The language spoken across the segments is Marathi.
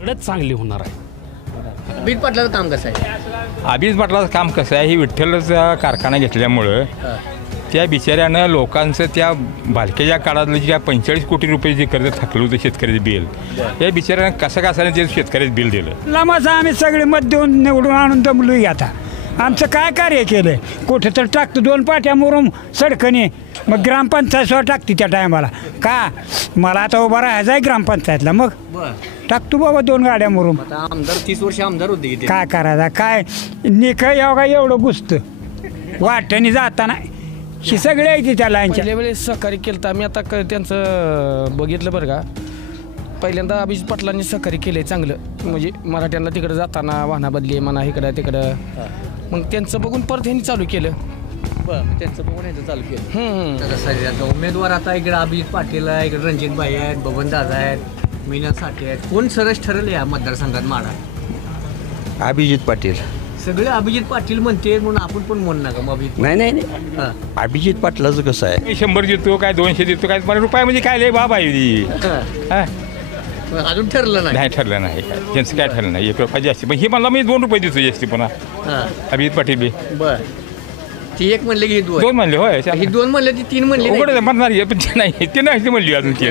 लढत चांगली होणार आहे. अभिजित पाटलाचं काम कसं आहे? अभिजित पाटलाचं काम कसं आहे, ही विठ्ठलचा कारखाना घेतल्यामुळं त्या बिचाऱ्यानं लोकांचं त्या बालकेच्या काळातलं जे 45 कोटी रुपये जे कर्ज थकलं होतं शेतकऱ्याचं बिल, या बिचाऱ्यानं कसं ते शेतकऱ्याचं बिल दिलं. लांबाचं आम्ही सगळे मत देऊन निवडून आणून दमलोय. आता आमचं काय कार्य केलं? कुठे तर टाकतो 2 पाट्या मुरुम सडकणी, मग ग्रामपंचायत टाकते त्या टायमाला. का मला आता उभा राहायचं आहे ग्रामपंचायतला, मग टाकतो बाबा 2 गाड्या मुरुम. आता आमदार 30 वर्ष आमदार होते की काय करायचं? काय निख एवढा एवढं गुसतं वाटणी जाताना ही सगळे यायची त्या लाईनच्या. पहिल्या वेळेस सहकार्य केलं तर आम्ही आता त्यांचं बघितलं बरं का. पहिल्यांदा अभिजित पाटलांनी सहकार्य केलं आहे चांगलं, म्हणजे मराठ्यांना तिकडं जाताना वाहना बदली म्हणा इकडं तिकडं. मग त्यांचं बघून परत ह्यांनी चालू केलं. बरं, त्यांचं बघून याचं चालू केलं. आता सगळ्यात उमेदवार आता इकडे अभिजित पाटील आहे, इकडे रणजितभाई आहेत, बबनदादा आहेत, मीना साठे आहेत. कोण सरस ठरले या मतदारसंघात माडा? अभिजित पाटील. सगळे अभिजित पाटील म्हणते म्हणून आपण पण म्हणू नका मग अभिजित. नाही अभिजित पाटलाचं कसं आहे, मी 100 देतो काय 200 देतो काय, मला रुपये म्हणजे काय लय बाबा आहे. अजून ठरलं नाही. नाही ठरलं नाही, काय त्यांचं काय ठरलं नाही. 1 रुपया जास्ती, पण हे मला मी 2 रुपये देतो जास्ती पुन्हा. अभिजित पाटील बी बर, ती 1 म्हणले की 2 म्हणले. होय, ही 2 म्हणले ती 3 म्हणले. उघड म्हणणार आहे, पण ते नाही, ते नाही ते म्हणली अजून ते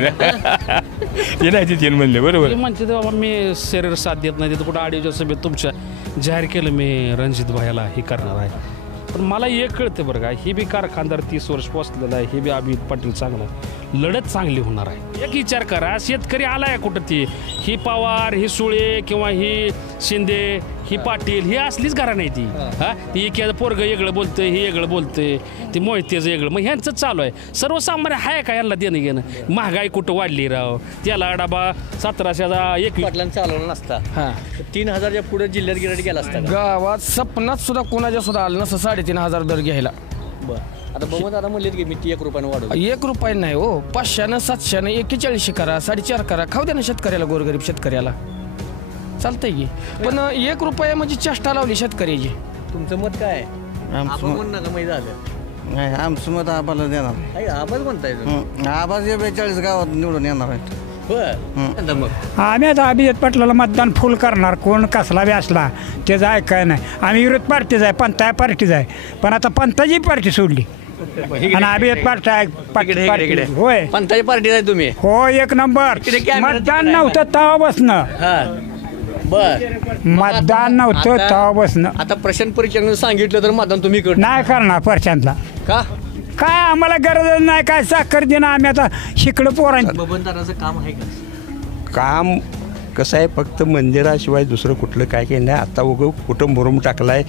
नाही ते 3 म्हणले. बरोबर म्हणते बाबा मी शरीर साथ देत नाही, तिथं कुठं आडीच्या सभेत तुमच्या जाहीर केलं मी रणजित भाईला हे करणार आहे. पण मला एक कळतं बरं का, ही बी कारखानदार 30 वर्ष पोचलेला आहे, हे बी अभिजित पाटील चांगला आहे. लढत चांगली होणार आहे. एक विचार करा, शेतकरी आलाय कुठं ती, ही पवार, ही सुळे किंवा ही शिंदे, ही पाटील, ही असलीच घरा नाही ती. ती एक पोरग वेगळं बोलतंय, हे वेगळं बोलतंय, ती मोहितेचं वेगळं. मग ह्यांचं चालू आहे. सर्वसामान्य आहे का यांना देणं घेणं? महागाई कुठं वाढली राव, त्याला डबा 1721 पाटलांना चालवलं नसता 3000च्या पुढे जिल्ह्यात गिराईक गेला असता. गावात सपनात सुद्धा कोणाच्या सुद्धा आलं नसतं 3,500 दर घ्यायला. बरं, आता बघत आता म्हणलेत की मी ती 1 रुपयानं वाढवली. 1 रुपया नाही हो, 500, 700, 41 करा, 4.5 करा, खाऊ द्या ना शेतकऱ्याला, गोरगरीब शेतकऱ्याला चालतंय की. पण 1 रुपया म्हणजे चेष्टा लावली शेतकऱ्याची. तुमचं मत काय आहे? आपण म्हणू नका माहिती झालं. नाही आमचं मत आबाला देणार. आवाज म्हणताय तुम्ही? आबाज 42 गावात निवडून येणार आहेत. बरं, मग आम्ही आता अभिजित पाटलाला मतदान फुल करणार. कोण कसला बी असला त्याचं ऐकाय नाही. आम्ही विरोध पार्टीच आहे, पंथाय पार्टीच आहे. पण आता पंथाची पार्टी सोडली आणि अभिजित पार्टी. होय, पंथाची पार्टी आहे तुम्ही? हो, 1 नंबर. मतदान नव्हतं तवा बसणं. बर, मतदान नव्हतं तवा बसणं. आता प्रशांत परिचारनं सांगितलं तर मतदान तुम्ही करणार नाही करणार प्रशांतला. का? काय आम्हाला गरजच नाही. काय साखर देणं आम्ही आता शिकडं पोरांचं. बबनदादाचं काम आहे का? काम कसं आहे, फक्त मंदिराशिवाय दुसरं कुठलं काय काही नाही. आता कुठं मुरुम टाकलाय,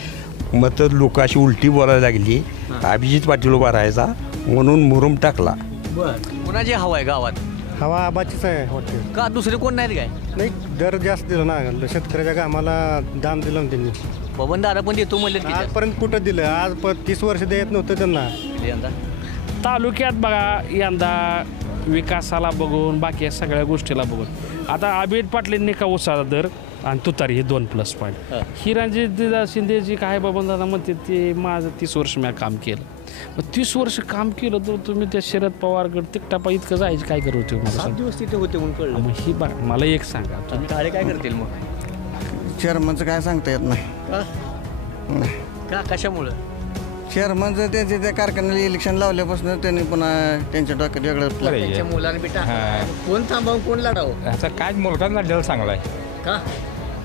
मग तर लोक अशी उलटी बोलायला लागली. अभिजित पाटील उभा राहायचा म्हणून मुरुम टाकला. बर, कोणाची हवा आहे गावात? हवा आबाचीच आहे वाटते. का दुसरे कोण नाहीत काय? नाही, दर जास्त दिलं ना, शेतकऱ्याच्या कामाला दाम दिलं ना त्यांनी. बबनदादा पण देतो म्हणले आजपर्यंत कुठं दिलं? आज 30 वर्ष देत नव्हतं त्यांना. तालुक्यात बघा यंदा विकासाला बघून, बाकी सगळ्या गोष्टीला बघून आता अभिजित पाटलांनी का उसाचा दर आणि तुतारी हे 2 प्लस पॉईंट. ही रणजित शिंदेची काय बबनदादा म्हणते ते माझं 30 वर्ष मी काम केलं. मग 30 वर्ष काम केलं तर तुम्ही त्या शरद पवारगड तिकटापा इतकं जायचं काय करू तुम्ही? मला 7 दिवस तिथे होते म्हणून कळलं. मग ही बघा, मला एक सांगा, तुम्ही काळे काय करतील मग? चेअरमनचं काय सांगता येत नाही. का? कशामुळं? चेअरमनचं त्याचे त्या कारखान्याला इलेक्शन लावल्यापासून त्यांनी पुन्हा त्यांच्या डोक्यात वेगळं. त्यांच्या मुलाने बेटा कोण थांबावं कोण लढावं? आता काय मुलगा लढलेला चांगला आहे. का?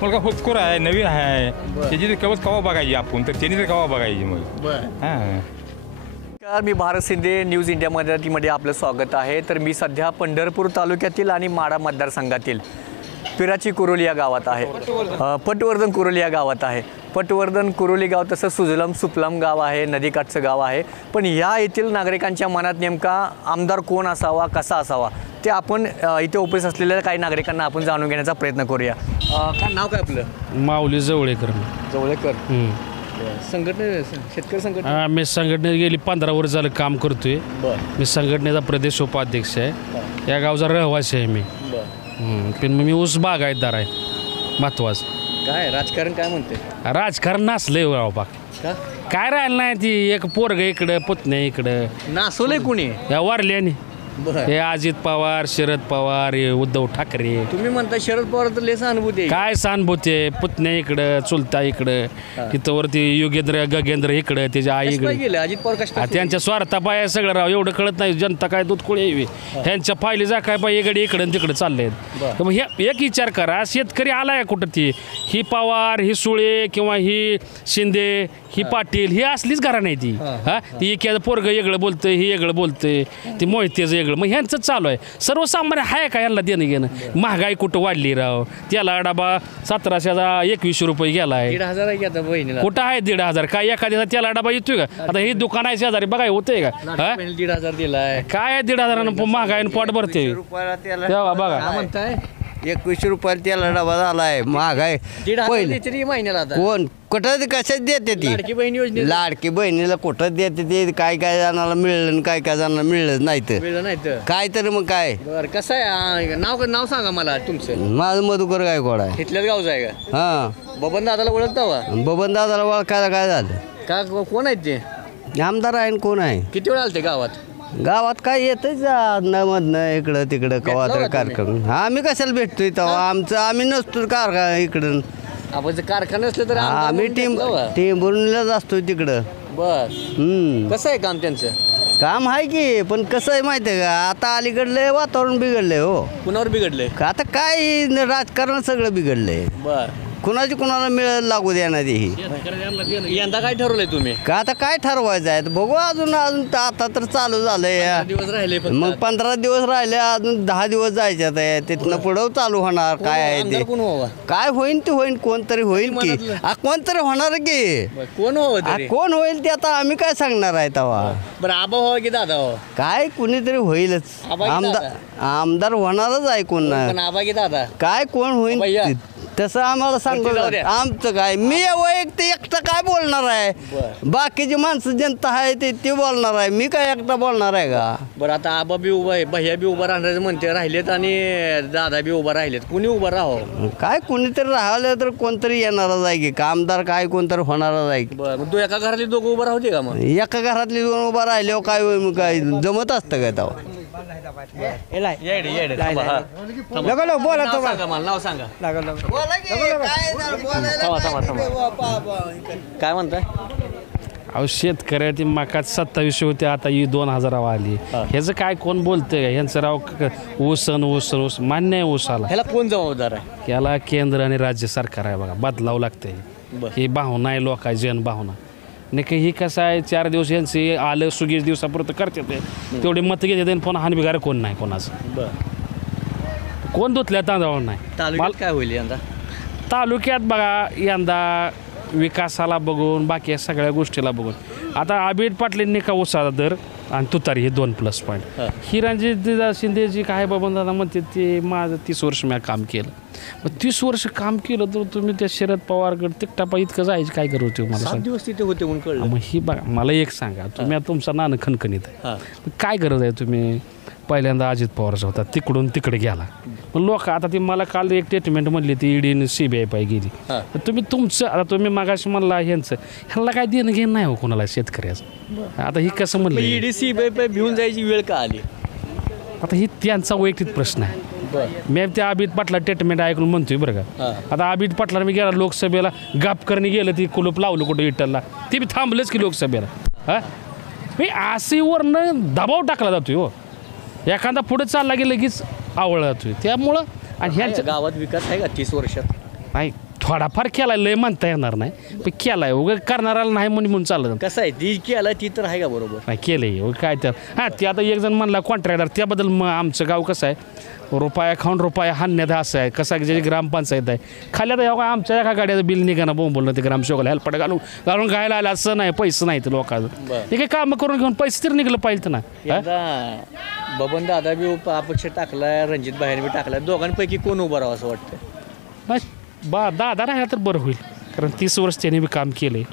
मुलगा हुतकोर आहे, नवीन आहे. त्याची तर कवा बघायची आपण, तर त्यांनी तर कवा बघायची मग. नमस्कार, मी भारत शिंदे, न्यूज इंडिया मराठीमध्ये आपलं स्वागत आहे. तर मी सध्या पंढरपूर तालुक्यातील आणि माढा मतदारसंघातील पिराची कुरोली या गावात आहे. पटवर्धन कुरोली या गावात आहे. पटवर्धन कुरोली गाव तसं सुजलम सुफलम गाव आहे, नदीकाठचं गाव आहे. पण ह्या येथील नागरिकांच्या मनात नेमका आमदार कोण असावा, कसा असावा, ते आपण इथे उपस्थित असलेल्या काही नागरिकांना आपण जाणून घेण्याचा प्रयत्न करूया. काय नाव काय आपलं? माऊली जवळेकर. जवळेकर. संघटने, शेतकरी संघटना? मी संघटनेत गेली 15 वर्ष झालं काम करतोय. मी संघटनेचा प्रदेश उपाध्यक्ष आहे. या गावचा रहिवासी आहे मी. पण मी ऊस बागायतदार आहे. महत्वाचं काय राजकारण काय म्हणते? राजकारण नसलंय बाबा. काय राहिलं नाही. ती एक पोरग इकडं, पुतण्या इकडं नासवलंय कुणी? या वारल्याने बरं. हे अजित पवार, शरद पवार, हे उद्धव ठाकरे. तुम्ही म्हणता शरद पवार तर लय सहानुभूती आहे. काय सहानुभूती आहे, पुतण्या इकडं, चुलता इकडं, तिथं वरती योगेंद्र गगेंद्र इकडं, त्याच्या आई कसं काय इकडे. गेले अजित पवार कष्ट त्यांच्या स्वार्थापाय सगळं राव, एवढं कळत नाही जनता काय दूध कोळी यावी. ह्यांच्या फायली जा काय पाय इकडे इकडं तिकडे चालले. तर मग एक विचार करा, शेतकरी आलाय कुठं ती, ही पवार, ही सुळे किंवा ही शिंदे, ही पाटील, ही असलीच घरा नाही ती. हा ती एक पोरग वेगळं बोलतंय, ही वेगळं बोलतंय, ती मोहितेचं वेगळं. मग ह्यांचं चालू आहे. सर्वसामान्य आहे का यांना देणं घेणं. महागाई कुठं वाढली राव, त्याला डबा 1721 रुपये गेलाय. 1,500 आहे की आता बहिणीला. कुठं आहे 1,500. काय एखाद्याचा त्याला डबा येतोय का. आता ही दुकान आहे शेजारी बघा, होतंय का. हा 1,500 दिलाय. काय 1,500 महागाईनं पोट भरते तेव्हा बघा. काय म्हणताय 21 रुपयाला त्याला डबा झालाय. महाग आहे 1,500 देते रे महिन्याला आता. कोण कुठं कशात देते ती लाडकी बहीण योजने लाडकी बहिणीला कुठं देते ते. काय काय जणाला मिळलं आणि काय काय जणांना मिळलं नाही तर मिळलं नाही तर. काय तर मग काय. बरं कसं आहे नाव सांगा मला तुमचं. माझं मधुकर गायकवाड आहे. इथल्याच गावचं आहे का. हां बबन दादाला ओळखता वा. बबन दादाला ओळखायला काय झालं. का कोण आहेत ते. आमदार आहे आणि कोण आहे. किती वेळ आलते गावात. गावात काय येतच मधनं इकडं तिकडं कवा भेटला तर का कार्यक्रम. आम्ही कशाला भेटतोय तेव्हा आमचं आम्ही नसतो कारखाना इकडं. आपण जर कारखाना असलं तर आम्ही टेंभुर्णीलाच असतो तिकडं. बर कसं आहे काम त्यांचं. काम आहे की पण कसं आहे माहिती आहे का आता अलीकडलं वातावरण बिघडलंय हो. कुणावर बिघडले. आता काय राजकारण सगळं बिघडलंय. बर कुणाची कुणाला मिळायला लागू देणार ही. यंदा काय ठरवलंय तुम्ही. का आता काय ठरवायचं आहे बघू. अजून आता तर चालू झालंय. दिवस राहिले मग 15 दिवस राहिले, अजून 10 दिवस जायच्यात आहे. तिथनं पुढं चालू होणार काय आहे ते. कोण व्हावा. काय होईल ते होईल. कोणतरी होईल की कोणतरी होणार की. कोण व्हावं तरी. कोण होईल ते आता आम्ही काय सांगणार आहे तेव्हा. बरं आबा व्हावा की दादा व्हावा. काय कुणीतरी होईलच. आबा की आमदार आमदार होणारच आहे कोण पण आबा की दादा. काय कोण होईल भैया. तसं आम्हाला सांगतो. जाऊ द्या. आमचं काय मी वैयक्तिक एकटा काय बोलणार आहे. बाकीची माणसं जनता आहे ते बोलणार आहे. मी काय एकटा बोलणार आहे का. बरं आता आबा बी उभा आहे भैया बी उभा राहणार म्हणते राहिलेत आणि दादा बी उभा राहिलेत. कुणी उभा राहावं. काय कुणीतरी राहिलं तर कोणतरी येणारच आहे की. आमदार काय कोणतरी होणारच आहे की. बरं मग तू एका घरातली दोघं उभं राहते का मग. एका घरातली दोन उभा राहिल्यावर काय होईल मग काय जमत असतं काय तेव्हा. नाव सांगा. काय म्हणताय. अहो शेतकऱ्याची मका 2700 होते, आता ही 2000 आली. ह्याचं काय कोण बोलतंय का. ह्यांचं राव ऊस मान्य आहे ऊसाला. ह्याला कोण जबाबदार आहे. याला केंद्र आणि राज्य सरकार आहे बघा. बदलावं लागतंय. ही भावना आहे लोकांची जनभावना. नाही का ही कसं आहे 4 दिवस यांचे आलं सुगीच दिवसापुरतं करते ते तेवढे मतं घेते पण हानबिगार कोण नाही कोणाचं. कोण धुतल्या तांदळावर नाही. तालुक्यात काय होईल यंदा. तालुक्यात बघा यंदा विकासाला बघून बाकी सगळ्या गोष्टीला बघून आता अभिजित पाटलांनी का उसाचा दर आणि तुतारी हे 2 प्लस पॉईंट. ही रणजित शिंदेजी काय बाबा दादा म्हणते ते माझं 30 वर्ष मी काम केलं. मग 30 वर्ष काम केलं तर तुम्ही त्या शरद पवारकडे तिकटापा इतकं जायचं काय करू तुम्ही मला 7 दिवस तिथे होते म्हणून कळलं. मग ही बघा मला एक सांगा तुम्ही आता तुमचा नाणं खणखणीत आहे. काय गरज आहे तुम्ही पहिल्यांदा अजित पवारचा होता तिकडून तिकडे गेला. पण लोक आता ती मला काल एक स्टेटमेंट म्हणली ती ईडी CBI पाय गेली. तुम्ही तुमचं आता तुम्ही मागाशी म्हणला ह्यांचं ह्यांना काय देणं घेणं नाही हो कोणाला शेतकऱ्याचं. आता ही कसं म्हणलं ईडी CBI भिवून जायची वेळ का आली. आता ही त्यांचा वैयक्तिक प्रश्न आहे. मी त्या अभिजित पाटला स्टेटमेंट ऐकून म्हणतोय बरं का. आता अभिजित पाटला मी गेला लोकसभेला गापकरणी गेलं ती कुलूप लावलं कुठं विठ्ठलला ते बी थांबलंच की लोकसभेला. मी आसेवरनं दबाव टाकला जातोय हो. एखादा पुढे चालला की लगेच आवळला जातोय त्यामुळं. आणि ह्यांच्या गावात विकास आहे का 30 वर्षात. नाही थोडाफार केलाय लय म्हणता येणार नाही पण केलाय वगैरे करणाराला नाही म्हणून चाललं. कसं आहे ती केलं ती तर आहे का बरोबर. नाही केलंय काय तर ते आता एक जण म्हणला कॉन्ट्रॅक्टर त्याबद्दल मग आमचं गाव कसं आहे रुपया खाऊन रुपया हाणण्यात असं आहे. कसं ज्याची ग्रामपंचायत आहे खाली आता आमच्या एका गाड्याचं बिल निघाणं बोंबलं ते ग्रामसेवकाला हेल्पट घालून गायला आलं असं नाही पैसे नाही तर लोकांचं हे काही कामं करून घेऊन पैसे तरी निघलं पाहिजे ना. बबन दादा बी अपक्ष टाकलाय रणजित भाईने बी टाकलाय. दोघांपैकी कोण उभं राहावं असं वाटतं. नाही दादा राहिला तर बरं होईल कारण 30 वर्ष त्यांनी बी काम केलंय.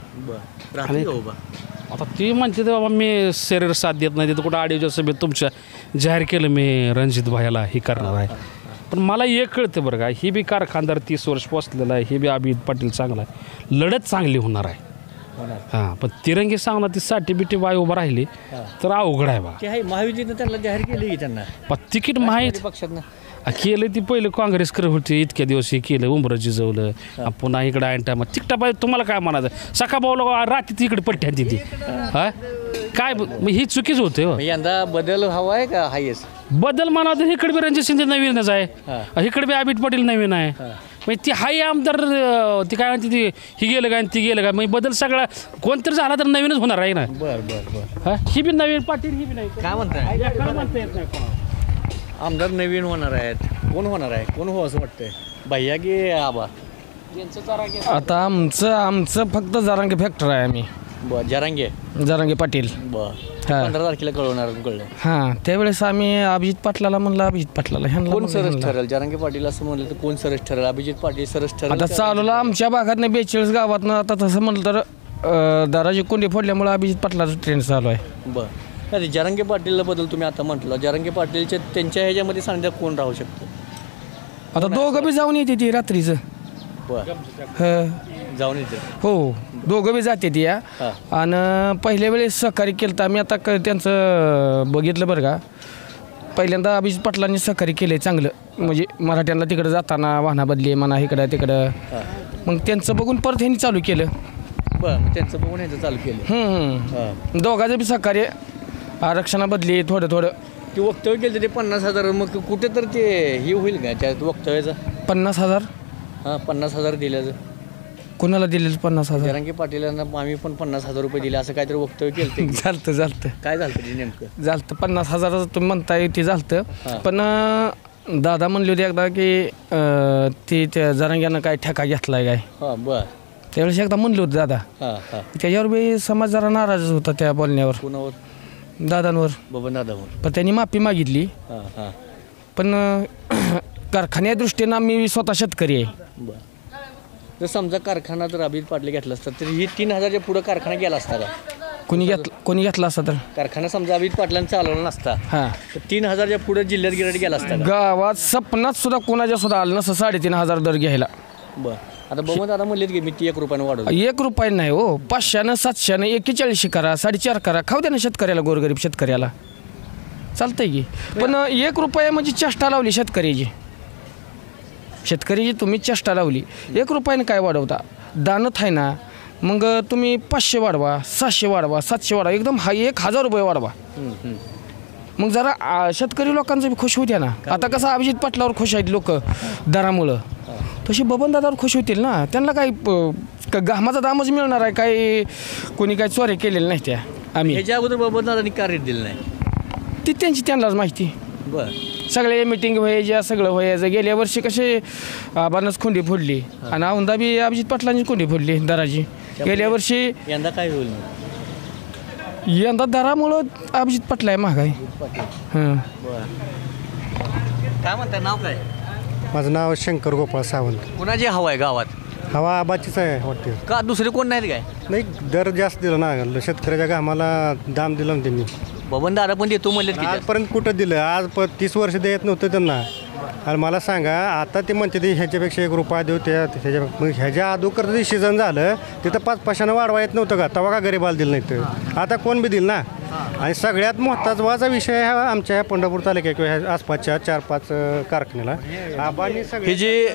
आता ती म्हणते बाबा मी शरीर साथ देत नाही तिथं कुठं आडीच्या सभेत तुमच्या जाहीर केलं मी रणजित भाईला हे करणार आहे. पण मला एक कळतं बरं का ही बी कारखानदार 30 वर्ष पोचलेला आहे. हे बी अभिजित पाटील चांगला आहे. लढत चांगली होणार आहे. हां पण तिरंगी सांगणार ती साठी बिटी वाय उभं राहिली तर अवघड आहे बा. ते आहे महायुतीनं त्यांना जाहीर केलं की त्यांना पण तिकीट माहीत पक्षातनं केलं ती पहिलं काँग्रेस करत होती इतक्या दिवस हे केलं उमरं जिजवलं पुन्हा इकडं ऐन टायमात तिकटा पाहिजे तुम्हाला काय म्हणायचं सका भाऊला रात्री इकडे पट्ट्या ती हा काय मग ही चुकीच होते हो. यंदा बदल हवा आहे का हायच बदल म्हणा तर इकडे बी रणजित शिंदे नवीनच आहे इकडे बी अमित पाटील नवीन आहे म्हणजे ती हाय आमदार ती काय म्हणते ती ही गेलं काय ती गेलं काय मग बदल सगळा कोणतरी झाला तर नवीनच होणार आहे ना. बर ही बी नवीन पाटील ही बी नाही काय म्हणताय म्हणता येत नाही कोणाला. आमदार नवीन होणार आहेत कोण होणार आहे कोण हो असं वाटतंय भैया की आबा आता आमचं फक्त जरांगे फॅक्टर आहे आम्ही बर जरांगे पाटील. बर हा. 15 तारखेला कळलं हां त्यावेळेस आम्ही अभिजित पाटलाला म्हणलं अभिजित पाटलाला ह्यांना कोण म्हणलं, सरस ह्यांना. ठरेल जरांगे पाटील असं म्हणलं तर कोण सरस ठरेल अभिजित पाटील सरस ठरेल आता चालूला आमच्या भागातनं 42 गावातनं आता तसं म्हणलं तर दाराजी कोंडी फोडल्यामुळे अभिजित पाटलाचा ट्रेंड चालू आहे. बर नाही जरांगे पाटीलला बदल तुम्ही आता म्हटलं जरांगे पाटीलच्या त्यांच्या ह्याच्यामध्ये सांगण्यात कोण राहू शकतो आता दोघं बी जाऊन येते ती रात्रीचं. बर जाऊन येते हो दोघं बी जाते ती या हा. आणि पहिल्या वेळेस सहकार्य केलं तर आम्ही आता त्यांचं बघितलं बरं का पहिल्यांदा अभिजित पाटलांनी सहकार्य केलं आहे चांगलं म्हणजे मराठ्यांना तिकडं जाताना वाहना बदली म्हणा इकडं तिकडं मग त्यांचं बघून परत ह्यांनी चालू केलं. बर मग त्यांचं बघून ह्याचं चालू केलं दोघांचं बी सहकार्य आरक्षणाबदली थोडं ते वक्तव्य केलं ते 50,000 मग कुठे तर ते हे होईल का त्या वक्तव्याचं 50,000 हां 50,000 दिल्याचं कोणाला दिलेलं 50,000 जरांगे पाटीलांना आम्ही पण 50,000 रुपये दिले असं काहीतरी वक्तव्य केलं ते झालतं काय झालं ते नेमकं 50,000 तुम्ही म्हणताय ते झालतं पण दादा म्हणले होते एकदा की ती त्या जरांग्यानं काय ठेका घेतलाय काय हां बर त्यावेळेस एकदा म्हणलं होतं दादा हां त्याच्यावर बी समाज जरा नाराजच होता त्या बोलण्यावर कुणावर दादांवर बाबा दादावर पण त्यांनी माफी मागितली हां पण कारखान्या दृष्टीनं आम्ही स्वतः शेतकरी आहे. बर जर समजा कारखाना जर अभिजित पाटील घेतला असता तर ही 3,000च्या पुढं कारखाना गेला असता का कोणी घेतला असता तर कारखाना समजा अभिजित पाटलांनी चालवला नसता हां तर 3,000च्या पुढे जिल्ह्यात गिराट गेला असता का? गावात सपनात सुद्धा कोणाच्या सुद्धा आलं नसतं 3,500 दर घ्यायला. बर आता बघून दादा म्हणलेत की मी ती 1 रुपयानं वाढवतो 1 रुपया नाही हो 500 700 41 करा 4.5 करा खाऊ द्या ना शेतकऱ्याला गोरगरीब शेतकऱ्याला चालतंय की पण 1 रुपया म्हणजे चेष्टा लावली शेतकऱ्याची तुम्ही चेष्टा लावली 1 रुपयाने काय वाढवता दानत आहे ना मग तुम्ही 500 वाढवा 600 वाढवा 700 वाढवा एकदम 1,000 रुपये वाढवा मग जरा शेतकरी लोकांचं बी खुश होत्या ना. आता कसं अभिजित पाटलावर खुश आहेत लोक दरामुळं तशी बबनदादावर खुश होतील ना त्यांना काही घामाचा दामच मिळणार आहे काही कोणी काही चोऱ्या केलेल्या नाही त्या आम्ही ह्याच्या अगोदर बाबा दादांनी का रेट दिलं नाही ती त्यांनाच माहिती बर सगळे मिटिंग व्हायच्या सगळं व्हायचं गेल्या वर्षी कसे आबांनाच खोंडी फोडली आणि औंधा बी अभिजित पाटलांची खोंडी फोडली दराची गेल्या वर्षी यंदा काय होईल यंदा दरामुळं अभिजित पाटला आहे महागाई. हां काय म्हणताय नाव काय माझं नाव शंकर गोपाळ सावंत. कुणाची हवा आहे गावात हवा आबाचीच आहे वाटते. का दुसरे कोण नाहीत काय नाही दर जास्त दिला ना शेतकऱ्याच्या घामाला दाम दिला ना त्यांनी. बबन दादा पण देतो म्हणले की आजपर्यंत कुठं दिलं आज 30 वर्ष देत नव्हतं त्यांना. आणि मला सांगा आता ते म्हणते ते ह्याच्यापेक्षा 1 रुपया देऊ त्याच्या मग ह्याच्या अगोदर जे सीझन झालं तिथं 5 वाढवा येत नव्हतं का तेव्हा का गरीबाला दिलं नाही तर आता कोण बी दिलं ना. आणि सगळ्यात महत्त्वाचा विषय हा आमच्या ह्या पंढरपूर तालुक्यात किंवा ह्या आसपासच्या 4-5 कारखान्याला आबांनी हे जे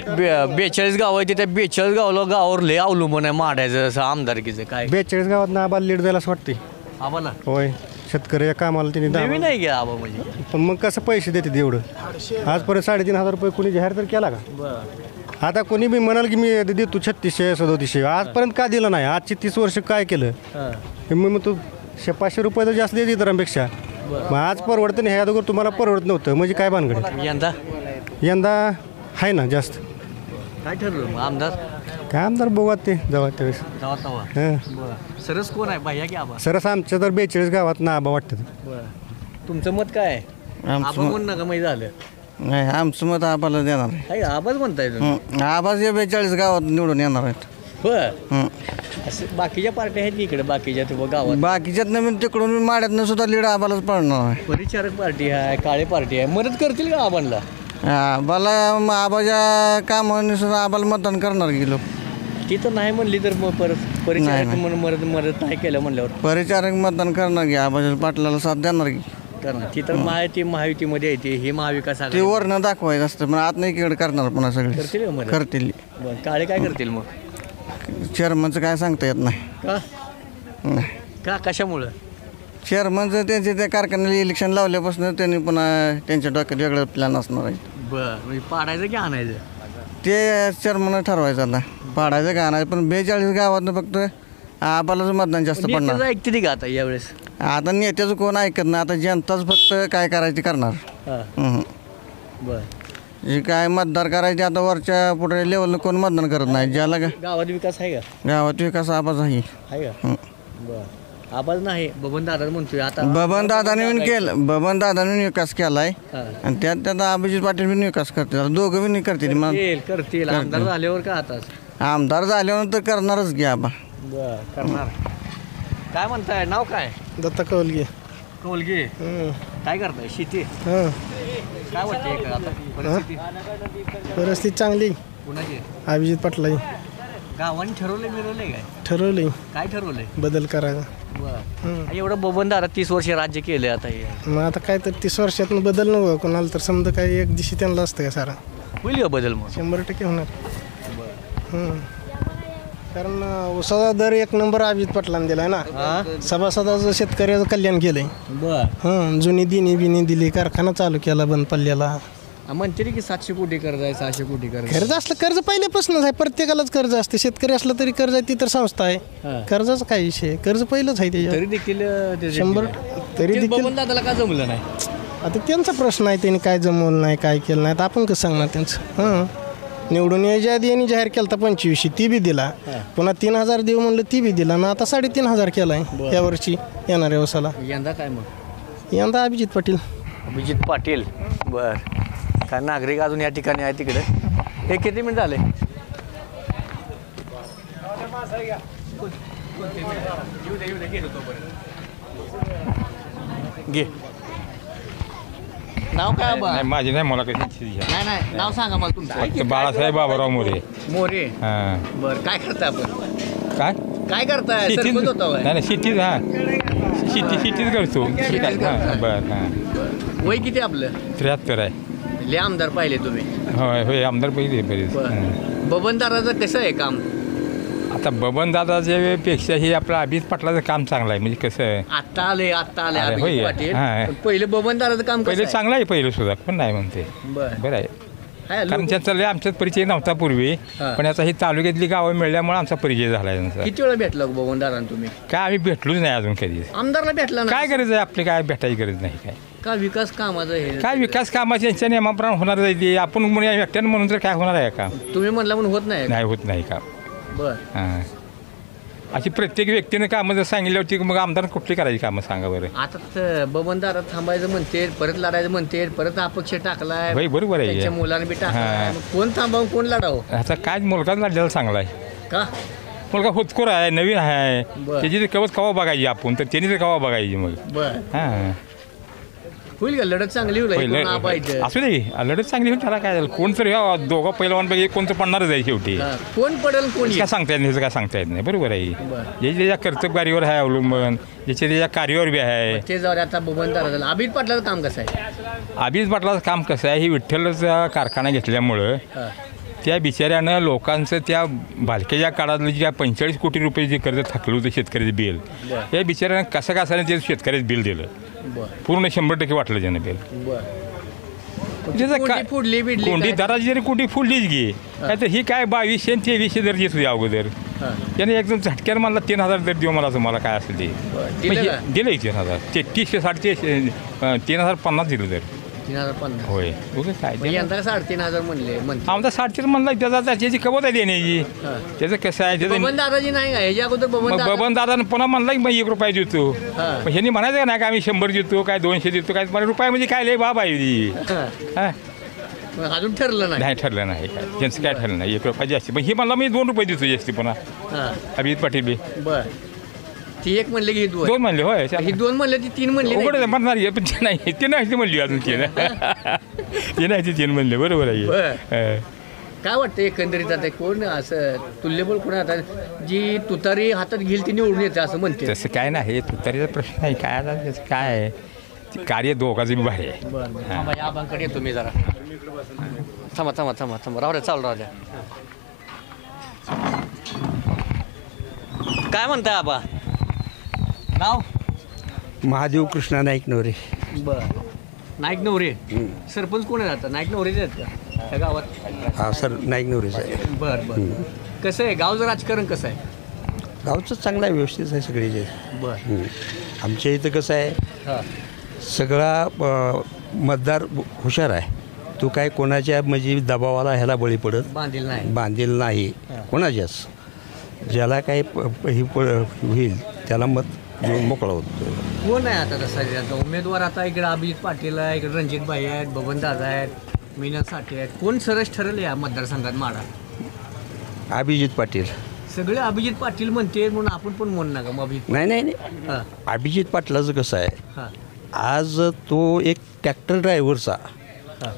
42 गाव आहे त्या 42 गावावर लय अवलंबून आहे माड्याचं असं आमदारकीचं काय 42 गावात ना आबाला लीड द्यायला असं वाटते. आम्हाला होय शेतकऱ्याच्या कामाला त्यांनी नवीन आहे का आबा म्हणजे पण मग कसं पैसे देतात एवढं आजपर्यंत 3,500 रुपये कोणी जाहीर तर केला का. आता कोणी बी म्हणाल की मी देतो 3600 3700 आजपर्यंत का दिलं नाही. आजची 30 वर्ष काय केलं मग तू 500 रुपये तर जास्त देत इतरांपेक्षा मग आज परवडतं नाही ह्या अगोदर तुम्हाला परवडत नव्हतं म्हणजे काय भानगड यंदा आहे ना जास्त काय ठरलं आमदार काय आमदार बघा ते जेव्हा त्यावेळेस हां सरस कोण आहे भैया की आबा सरस आमच्या तर 42 गावात ना आबा वाटतं. तुमचं मत काय आहे आबा म्हण नका माहिती झालं नाही आमचं मत आबाला देणार काय आबाच म्हणताय तुम्ही आबाज 42 गावात निवडून येणार आहेत. होय असं बाकीच्या पार्ट्या आहेत इकडे बाकीच्या गावात बाकीच्यात नवीन तिकडून माड्यातनं सुद्धा लीड आबालाच पडणार आहे. परिचारक पार्टी आहे काळे पार्टी आहे मदत करतील का आबांना आबाला आबाच्या कामाने सुद्धा आबाला मतदान करणार गेलो ती तर नाही म्हणली तर मग परत परिचारक मदत नाही केलं म्हणल्यावर परिचारक मतदान करणार की आबाजी पाटलाला साथ देणार की करणार. ती तर महायुतीमध्ये येते हे महाविकास ते आघाडी वरनं दाखवायचं असतं पण आत नाही इकडे करणार पुन्हा सगळे करतील का मदत? करतील. बरं, काळे काय करतील मग? चेअरमनचं काय सांगता येत नाही. का नाही. का कशामुळं? चेअरमनचं त्यांचे त्या कारखान्याला इलेक्शन लावल्यापासून त्यांनी पुन्हा त्यांच्या डोक्यात वेगळं प्लॅन असणार आहे. बरं, म्हणजे पाडायचं की आणायचं? ते चेअरमन ठरवायचं आता पाडायचं का आणायचं. पण 42 गावातनं फक्त आबालाच मतदान जास्त पडणार. नेत्याचं ऐकते का आता यावेळेस? आता नेत्याचं कोण ऐकत नाही. आता जनताच फक्त काय करायचं करणार. हां, बरं. जे काय मतदार करायचे आता वरच्या पुढे लेवलनं कोण मतदान करत नाही. ज्याला गावात विकास आहे का? गावात विकास आबाच आहे. आहे का? बरं. आवाज नाही बबन दादा म्हणतोय आता. बबन दादाने विकास केलाय हां. आणि त्यात अभिजित पाटील बी विकास करते. दोघं बी नाही करतील. मग करतील आमदार झाल्यावर का आता? आमदार झाल्यानंतर करणारच घ्या आबा. बरं, करणार. काय म्हणताय? नाव काय? दत्ता कौलगे. कोलगे. काय करताय? शेती. काय वाटतंय का आता परिस्थिती? परिस्थिती चांगली. कुणाची? अभिजित पाटलाही गावाने ठरवलंय काय? ठरवलंय काय ठरवलंय? बदल करायचा. बरं. एवढं बबन दादा 30 वर्ष राज्य केले आता हे. मग आता काय तर 30 वर्षातून बदल नको कोणाला तर समजा काय एक दिवशी त्यांना असतं का सारा. होईल का बदल मग? 100% होणार. कारण उसाचा दर 1 नंबर अभिजित पाटलांनी दिलाय ना. सभासदाचं शेतकऱ्याचं कल्याण केलंय. बरं. जुनी दिनी बिनी दिली कारखाना चालू केला बंद पडलेला. म्हणते की 700 कोटी कर्ज आहे 600 कोटी कर्ज. कर्ज असलं कर्ज पहिल्यापासूनच आहे. प्रत्येकालाच कर्ज असते. शेतकरी असलं तरी कर्ज आहे. ती तर संस्था आहे. कर्जाचा काय विषय कर्ज पहिलंच आहे त्याच्यावर. तरी देखील 100 तरी देखील बबन दादाला का जमलं नाही? आता त्यांचा प्रश्न आहे. त्यांनी काय जमवलं नाही काय केलं नाही. आता आपण कसं सांगणार त्यांचं. निवडून यायच्या आधी यांनी जाहीर केला 2500 ती बी दिला. पुन्हा 3000 देऊ म्हणलं ती बी दिला ना. आता 3500 केलाय यावर्षी येणाऱ्या वर्षाला. यंदा काय मग? यंदा अभिजित पाटील. अभिजित पाटील. बर. काय नागरिक अजून या ठिकाणी आहे तिकडे. हे किती मिनिट झाले? घे. नाव काय बा? नाही माझी नाही मला कशी नाही नाव सांगा मला तुमचं. बाळासाहेब बाबाराव मोरे. मोरे. हां. बर. काय करताय आपण? काय करताय? शेतीच सरपंच होता होय? नाही शेतीच शेतीच करतो. बरं हां. वय किती आपलं? 73 आहे. लय आमदार पाहिले तुम्ही. होय आमदार पहिले बरेच. बबन दादाचं कसं आहे काम? आता बबन दादाच्या पेक्षा हे आपलं अभिजित पाटलाचं काम चांगलं आहे. म्हणजे कसं आहे आत्ता आले अरे, अभिजित होय. पाटील. हां. पण पहिले बबन दादाचं काम पहिले कसं चांगलं आहे पहिलं सुद्धा पण नाही म्हणते. बरं आहे आहे? कारण त्यांचा लय आमच्यात परिचय नव्हता पूर्वी. हां. पण आता ही तालुक्यातली गावं मिळाल्यामुळे आमचा परिचय झाला आहे त्यांचा. किती वेळा भेटला बबन दादा तुम्ही? काय आम्ही भेटलोच नाही अजून कधी. आमदारला भेटला ना? काय गरज आहे आपली काय भेटायची गरज नाही काय. का विकास कामाचं हे? काय विकास कामाच्या यांच्या नियमाप्रमाणे होणार जाईल. आपण एकट्यानं म्हणून तर काय होणार आहे का? तुम्ही म्हणला म्हणून होत नाही? नाही होत नाही का. बर. हां. अशी प्रत्येक व्यक्तीनं कामं जर सांगितली होती मग आमदार कुठली करायची कामं सांगा बरं. आता बबन दादा थांबायचं म्हणते परत लढायचं म्हणते परत अपक्ष टाकलाय. होय, बरोबर आहे. त्यांच्या मुलाने बी टाकलाय. हां. मग कोण थांबावं कोण लढावं? आता काय मुलगाच लढलेला चांगला आहे. का? मुलगा होतकोर आहे नवीन आहे. बरं. त्याची तर कवा बघायची आपण तर त्यांनी तर कवा बघायची मग. बर. हां. होईल का लढत चांगली होईल? कोण आबायचं? असू दे लढत चांगली होईल त्याला काय झालं. कोण तर दोघं पहिलवानपैकी कोण तर पडणारच आहे शेवटी. हां. कोण पडेल कोण काय येईल? सांगता येत नाही काय सांगता येत नाही. बरोबर आहे. बरं. ज्याच्या त्याच्या कर्तबगारीवर आहे अवलंबन ज्याच्या त्याच्या कार्यावर बी आहे. ते जाऊ दे. आता बबन दादा झालं. अभिजित पाटलाचं काम कसं आहे? अभिजित पाटलाचं काम कसं आहे ही विठ्ठलचा कारखाना घेतल्यामुळं हां. त्या बिचाऱ्यानं लोकांचं त्या बालकेच्या काळातलं जे 45 कोटी रुपये जे कर्ज थकलं होतं शेतकऱ्याचं बिल या बिचाऱ्यानं कसं कसाने ते शेतकऱ्याचं बिल दिलं. पूर्ण 100% वाटलं त्यानं बिल. कोटी फुडली बिडली कोणती काय? दराची जरी कोणती फुडलीच घे काय तर ही काय 2200 आणि 2300 दर देत होती अगोदर. हां. त्याने एकदम झटक्यानं मला 3000 दर देऊ मला तुम्हाला काय असेल ते दिलं का? दिलं 3000 3300 3050 दिलं दर. 3050. होय बघ काय मग यंदा 3500 म्हणले म्हणते. आमचा 60 म्हणला त्याची कवत आहे देण्याची. हां. त्याचं कसं आहे त्याचं बबन दादाजी नाही का ह्याच्या अगोदर बबन मग दादा? बबन दादानं पुन्हा म्हणला की मग 1 रुपया देतो. हां. मग ह्यांनी म्हणायचं का नाही का आम्ही 100 देतो काय 200 देतो काय मला रुपये म्हणजे काय लय बाब आहे ती. हां. हां. मग अजून ठरलं नाही? नाही ठरलं नाही काय त्यांचं काय ठरलं नाही 1 रुपया जास्ती पण हे म्हणला मी 2 रुपये देतो जास्ती पुन्हा हां. अभिजित पाटील बी बर. ती एक म्हणले की ही 2 2 म्हणले होय ही 2 म्हणले ती 3 म्हणली उघड नाही. म्हणणार आहे, पण ते नाही ते नाही ते म्हणली अजून ते ते नाही ते 3 म्हणले बरोबर आहे. बरं. हां. काय वाटतं एकंदरीत आता कोण असं तुल्यबळ कोण आता जी तुतारी हातात घेईल ती निवडून येते असं म्हणते. तसं काय नाही तुतारीचा प्रश्न आहे काय आता त्याचं काय आहे ते कार्य दोघांचं बी भारी आहे. बरं या आबांकडे येतो मी जरा. थांबा थांबा थांबा थांबा राहू द्या चालू राहू द्या. काय म्हणताय आबा नाव? महादेव कृष्णा नाईक नवरे. बरं नाईक नवरे सरपंच कोण आहे आता? नाईक नवरेच आहेत का त्या गावात? हा सर नाईक नवरेच आहे. बरं बरं कसं आहे गावचं राजकारण कसं आहे? गावचं चांगलं आहे व्यवस्थित आहे सगळे. बरं आमच्या इथं कसं आहे हां सगळा मतदार हुशार आहे. तो काय कोणाच्या म्हणजे दबावाला ह्याला बळी पडत बांधील नाही कोणाच्याच. ज्याला काही होईल त्याला मत देऊन मोकळा होतो. कोण आहे आता तसा आता उमेदवार? आता इकडे अभिजित पाटील आहे, इकडे रणजित भाई आहेत, बबन दादा आहेत, मीना साठे आहेत. कोण सरस ठरेल या मतदारसंघात माडा? अभिजित पाटील. सगळे अभिजित पाटील म्हणते म्हणून आपण पण म्हणू नका मग अभिजित. नाही हां अभिजित पाटलाचं कसं आहे हां आज तो एक ट्रॅक्टर ड्रायव्हरचा हां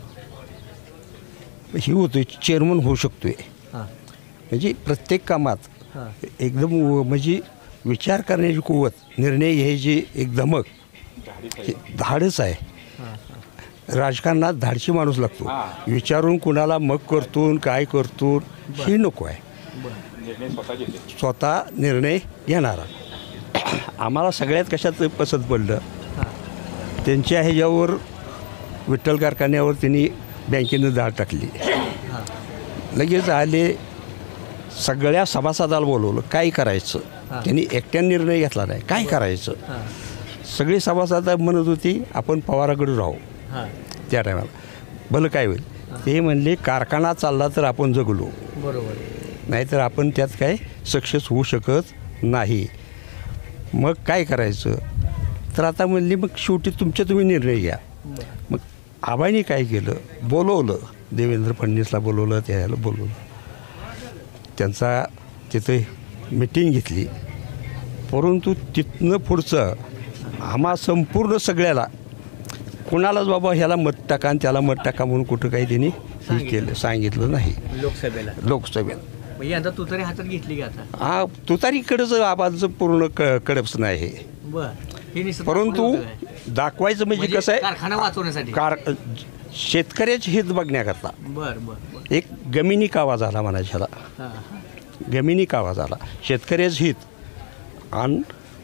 ही होतोय चेअरमन होऊ शकतोय. हां म्हणजे प्रत्येक कामात हां एकदम म्हणजे विचार करण्याची कुवत, निर्णय घ्यायची एक धमक, धाडच आहे. राजकारणात धाडशी माणूस लागतो. विचारून कुणाला मग करतो काय करतो ही नको आहे. स्वतः निर्णय घेणारा. आम्हाला सगळ्यात कशात पसंत पडलं त्यांच्या ह्याच्यावर विठ्ठल कारखान्यावर त्यांनी बँकेनं धाड टाकली. लगेच आले सगळ्या सभासदाला बोलवलं काय करायचं. त्यांनी एकट्याने निर्णय घेतला नाही काय करायचं. सगळी सभासद म्हणत होती आपण पवाराकडे राहू. त्या टायमाला भलं काय होईल ते म्हणले कारखाना चालला तर आपण जगलो बरोबर नाहीतर आपण त्यात काय सक्सेस होऊ शकत नाही. मग काय करायचं तर आता म्हणली मग शेवटी तुम्ही निर्णय घ्या. मग आबांनी काय केलं बोलवलं देवेंद्र फडणवीसला बोलवलं त्याला बोलवलं त्यांचा तिथे मीटिंग घेतली. परंतु तिथनं पुढचं आम्हा संपूर्ण सगळ्याला कुणालाच बाबा ह्याला मत टाका आणि त्याला मत टाका म्हणून कुठं काही त्यांनी हे केलं सांगितलं नाही. लोकसभेला यंदा तुतारी हातात घेतली का आता? हा तुतारीकडंच आवाजचं पूर्ण कडपच नाही आहे. बरं परंतु दाखवायचं म्हणजे कसं आहे कारखाना वाचवण्यासाठी शेतकऱ्याचे हित बघण्याकरता बरं एक गमिनी कावा झाला म्हणायच्याला. गमिनी कावा झाला शेतकऱ्याचं हित आणि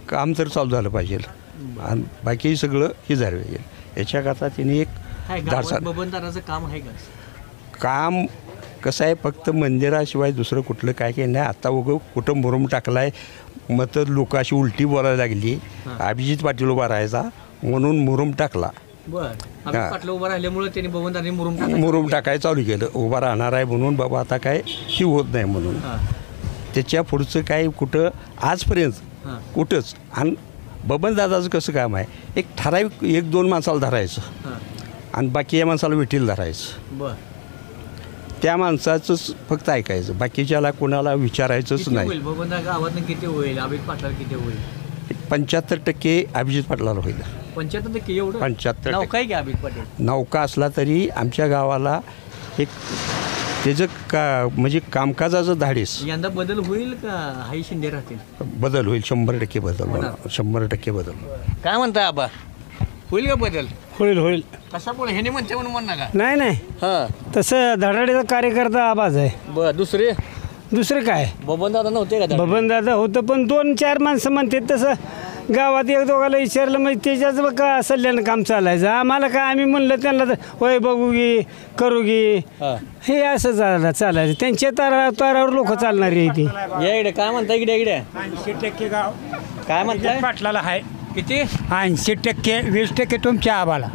काम तर चालू झालं पाहिजे आणि बाकी सगळं हे झालं पाहिजे. याच्याकरता त्यांनी एक बबनदाराचं काम आहे का? काम कसं आहे फक्त मंदिराशिवाय दुसरं कुठलं काय काही नाही. आता कुठं मुरुम टाकला आहे मग तर लोक अशी उलटी बोलायला लागली. अभिजित पाटील उभा राहायचा म्हणून मुरुम टाकला. पाटलं उभं राहिल्यामुळे त्यांनी बबनदारांनी मुरुम टाकायला चालू केलं. उभा राहणार आहे म्हणून बाबा आता काय ही होत नाही म्हणून. त्याच्या पुढचं काय कुठं आजपर्यंत कुठंच. आणि बबनदादाचं कसं काम आहे एक ठराविक 1-2 माणसाला धरायचं आणि बाकी या माणसाला विठील धरायचं. त्या माणसाचंच फक्त ऐकायचं बाकीच्याला कोणाला विचारायचंच नाही. गावात किती होईल अभिजित पाटला किती होईल? 75% अभिजित पाटलाला होईल. 75% एवढं? 75% नौका आहे अभिजित पाटील नौका असला तरी आमच्या गावाला एक त्याचं म्हणजे कामकाजाचं धाडीस. यंदा बदल होईल का हाई शिंदे राहतील? बदल होईल 100% बदल 100% बदल. काय म्हणताय आबा होईल का बदल? होईल कसा बोल हे म्हणते म्हणून म्हण नका. नाही तसं धडाडीचा कार्यकर्ता आवाज आहे. बरं दुसरे काय बबनदादा नव्हते का? बबनदादा होतं पण 2-4 माणसं म्हणते तसं गावात 1-2 विचारलं म्हणजे त्याच्याच का सल्ल्यानं काम चालायचं. आम्हाला काय आम्ही म्हणलं त्यांना तर होय बघू गी करू गी हे असं चालायचं. त्यांच्या तारावर लोक चालणार आहे ती. इकडे काय म्हणता इकडे 80% गाव काय म्हणताय पाटलाला आहे. किती? 80% 20% तुमच्या आबाला.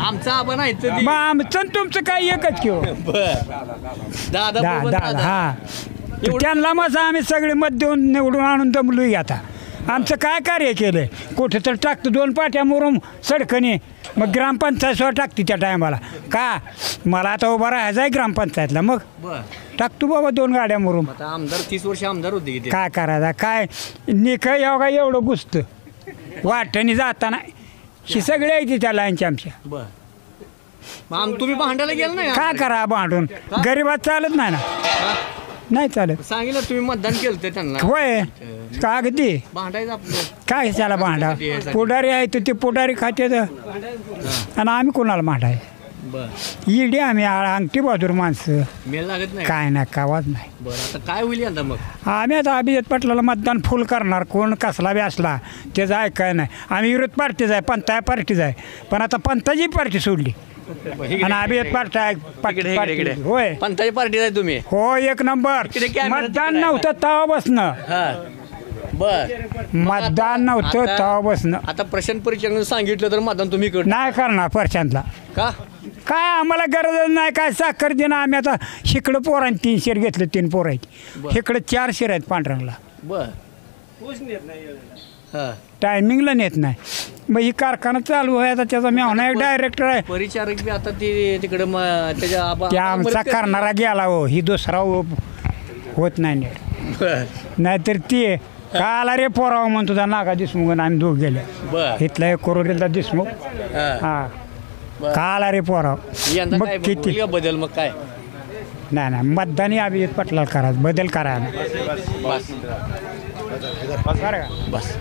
आमचा आबा नाही मग आमचं तुमचं काय एकच किंवा दादा हा त्यांना मग आम्ही सगळे मत देऊन निवडून आणून दमलोय. आता आमचं काय कार्य केलंय कुठे तर टाकतो 2 पाट्या मुरुम सडकणी मग ग्रामपंचायत टाकते त्या टायमाला का मला आता उभा राहायचं आहे ग्रामपंचायतला मग टाकतो बाबा 2 गाड्या मुरुम. आमदार 30 वर्ष आमदार होते काय करायचा काय निखळ एवढं घुसतं वाटणी जाताना ही सगळी आहे ती त्या लाईनची आमच्या. तुम्ही भांडायला गेला नाही काय करा भांडून गरीबात चालत नाही ना नाही चालत सांगितलं तुम्ही मतदान केलं त्यांना होय का अगदी भांडायचं आपलं काय त्याला भांडा पुढारी आहे तर ते पुढारी खाते आणि आम्ही कोणाला भांडाय बरं इडी आम्ही अंगठी बहादूर माणसं मेल लागत नाही काय नाही कावाच नाही बरं आता काय होईल यंदा मग आम्ही आता अभिजित पाटलाला मतदान फुल करणार कोण कसला बी असला त्याचं ऐकाय नाही आम्ही विरोध पार्टीच आहे पंथा पार्टीच आहे पण आता पंथाची पार्टी सोडली आणि अभिजित पार्टी होय पंथाची पार्टी आहे तुम्ही हो एक नंबर इकडे कॅमेरा मतदान तिकडे नव्हतं तवा बसणं हा बर मतदान नव्हतं तवा बसणं आता प्रशांत परिचयानं सांगितलं तर मतदान तुम्ही करणार नाही करणार परशांतला का काय आम्हाला गरजच नाही काय साखर देणं आम्ही आता शिकडं पोरांनी 3 शेर घेतलं 3 पोरांची इकडं 4 शेर आहेत पांढरंगला बर हा टायमिंगला नेत नाही मग ही कारखाना चालू आहे आता त्याचा मी एक डायरेक्टर आहे परिचारक बी आता ते तिकडे त्याच्या त्या आमचा करणारा गेला हो ही दुसरा होत नाही नीट बर नाहीतर ती का आला रे पोराव म्हणतो तुझा नागा देशमुख आणि आम्ही दोघ गेले बर इथला एक कोरोडेलचा देशमुख हा का आला रे पोराव यंदा मग काय किती होईल का बदल मग काय नाही मतदानी अभिजित पाटला करा बदल करा बस बरं का बस